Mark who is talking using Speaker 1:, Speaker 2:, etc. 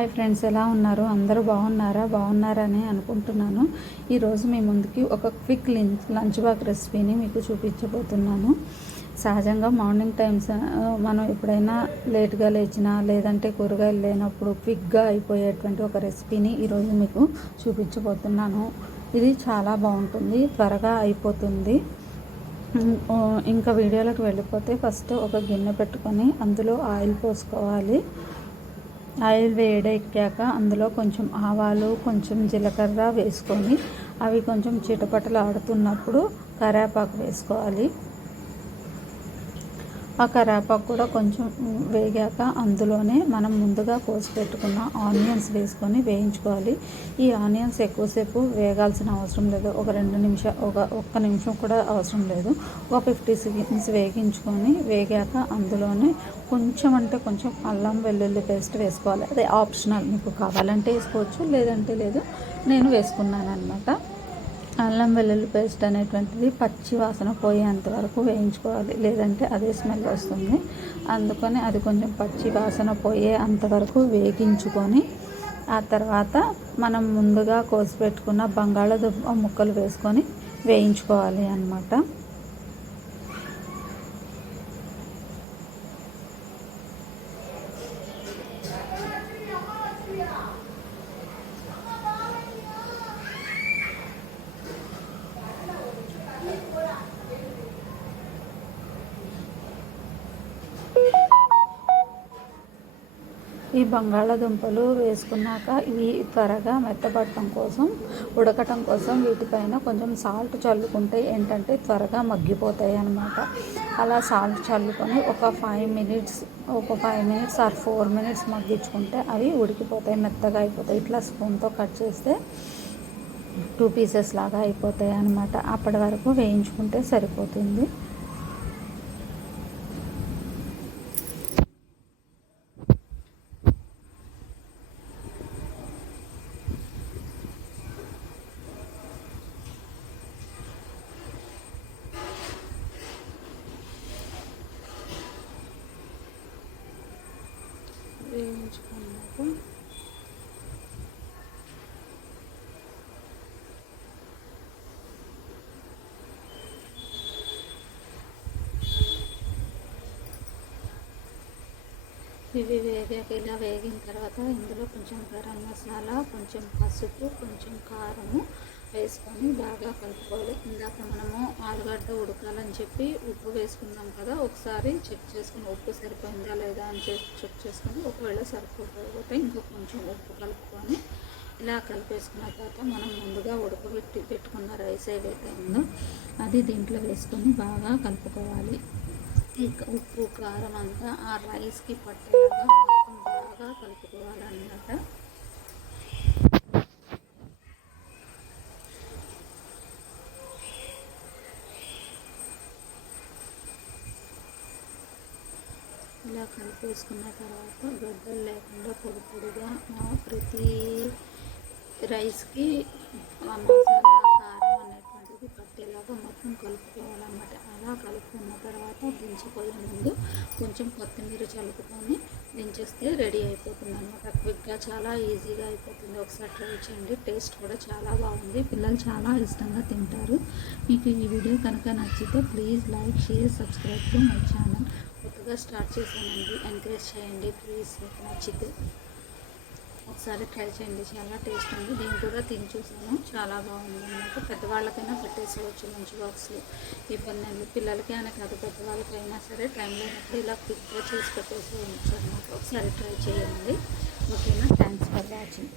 Speaker 1: Hi friends ఎలా ఉన్నారు? అందరూ బాగున్నారా? బాగున్నారని అనుకుంటున్నాను. ఈరోజు మీ ముందుకి ఒక క్విక్ లంచ్ లంచ్ బాక్ రెసిపీని మీకు చూపించబోతున్నాను. సహజంగా మార్నింగ్ టైమ్స్ మనం ఎప్పుడైనా లేట్గా లేచినా లేదంటే కూరగాయలు లేనప్పుడు క్విక్గా అయిపోయేటువంటి ఒక రెసిపీని ఈరోజు మీకు చూపించబోతున్నాను. ఇది చాలా బాగుంటుంది త్వరగా అయిపోతుంది. ఇంకా వీడియోలోకి వెళ్ళిపోతే ఫస్ట్ ఒక గిన్నె పెట్టుకొని అందులో ఆయిల్ పోసుకోవాలి. ఆయిల్ వేడెక్కాక అందులో కొంచెం ఆవాలు కొంచెం జీలకర్ర వేసుకొని అవి కొంచెం చిటపటలు ఆడుతున్నప్పుడు కరేపాకు వేసుకోవాలి. ఆ కరేపాకు కూడా కొంచెం వేగాక అందులోనే మనం ముందుగా కోసి పెట్టుకున్న ఆనియన్స్ వేసుకొని వేయించుకోవాలి. ఈ ఆనియన్స్ ఎక్కువసేపు వేగాల్సిన అవసరం లేదు. ఒక రెండు నిమిషం ఒక ఒక్క నిమిషం కూడా అవసరం లేదు. ఒక ఫిఫ్టీ సెకండ్స్ వేగించుకొని వేగాక అందులోనే కొంచెం అంటే కొంచెం అల్లం వెల్లుల్లి పేస్ట్ వేసుకోవాలి. అదే ఆప్షనల్. మీకు కావాలంటే వేసుకోవచ్చు లేదంటే లేదు. నేను వేసుకున్నాను అనమాట అల్లం వెల్లుల్లి పేస్ట్ అనేటువంటిది పచ్చి వాసన పోయేంత వరకు వేయించుకోవాలి. లేదంటే అదే స్మెల్ వస్తుంది. అందుకని అది కొంచెం పచ్చి వాసన పోయే అంతవరకు వేగించుకొని ఆ తర్వాత మనం ముందుగా కోసి పెట్టుకున్న బంగాళదుంప ముక్కలు వేసుకొని వేయించుకోవాలి అన్నమాట. ఈ బంగాళాదుంపలు వేసుకున్నాక ఇవి త్వరగా మెత్తబడటం కోసం ఉడకటం కోసం వీటిపైన కొంచెం సాల్ట్ చల్లుకుంటే ఏంటంటే త్వరగా మగ్గిపోతాయి అన్నమాట. అలా సాల్ట్ చల్లుకొని ఒక ఫైవ్ మినిట్స్ ఒక five minutes or four minutes మగ్గించుకుంటే అవి ఉడికిపోతాయి మెత్తగా అయిపోతాయి. ఇట్లా స్పూన్తో కట్ చేస్తే టూ పీసెస్ లాగా అయిపోతాయి అన్నమాట. అప్పటి వరకు వేయించుకుంటే సరిపోతుంది. వేయించుకున్నాక ఇవి వేగాక ఇలా వేగిన తర్వాత ఇందులో కొంచెం గరం మసాలా కొంచెం పసుపు కొంచెం కారము వేసుకొని బాగా కలుపుకోవాలి. ఇందాక మనము ఆలుగడ్డ ఉడకాలని చెప్పి ఉప్పు వేసుకున్నాం కదా ఒకసారి చెక్ చేసుకుని ఉప్పు సరిపోయిందా లేదా అని చెప్పి చెక్ చేసుకుని ఒకవేళ సరిపోకపోతే ఇంకో కొంచెం ఉప్పు కలుపుకొని ఇలా కలిపేసుకున్న తర్వాత మనం ముందుగా ఉడకబెట్టి పెట్టుకున్న రైస్ ఏదైతే ఉందో అది దీంట్లో వేసుకొని బాగా కలుపుకోవాలి. ఇంకా ఉప్పు కారం అంతా ఆ రైస్కి పట్టేలాగా మొత్తం బాగా కలుపుకోవాలన్నమాట. ఇలా కలిపేసుకున్న తర్వాత గడ్డలు లేకుండా పొడి పొడిగా ప్రతి రైస్కి మసాలా కారం అనేటువంటిది పట్టేలాగా మొత్తం కలుపుకోవాలన్నమాట. అలా కలుపుకున్న తర్వాత దించిపోయే ముందు కొంచెం కొత్తిమీర చలుపుకొని దించేస్తే రెడీ అయిపోతుంది అనమాట క్విక్గా చాలా ఈజీగా అయిపోతుంది. ఒకసారి ట్రై చేయండి. టేస్ట్ కూడా చాలా బాగుంది. పిల్లలు చాలా ఇష్టంగా తింటారు. మీకు ఈ వీడియో కనుక నచ్చితే please like share subscribe to my channel. కొత్తగా స్టార్ట్ చేశానండి. ఎంకరేజ్ చేయండి ప్లీజ్ మీకు నచ్చితే ఒకసారి ట్రై చేయండి. చాలా టేస్ట్ ఉంది. నేను కూడా తిని చూసాను చాలా బాగుంది అన్నమాట. పెద్దవాళ్ళకైనా పెట్టేసుకోవచ్చు మంచి బాక్స్లో ఇబ్బంది అండి పిల్లలకి అయినా కాదు పెద్దవాళ్ళకైనా సరే టైం లేనప్పుడు ఇలా క్విక్గా చేసి పెట్టేసుకోవచ్చు అనమాట ఒకసారి ట్రై చేయండి. ఓకేనా? Thanks for watching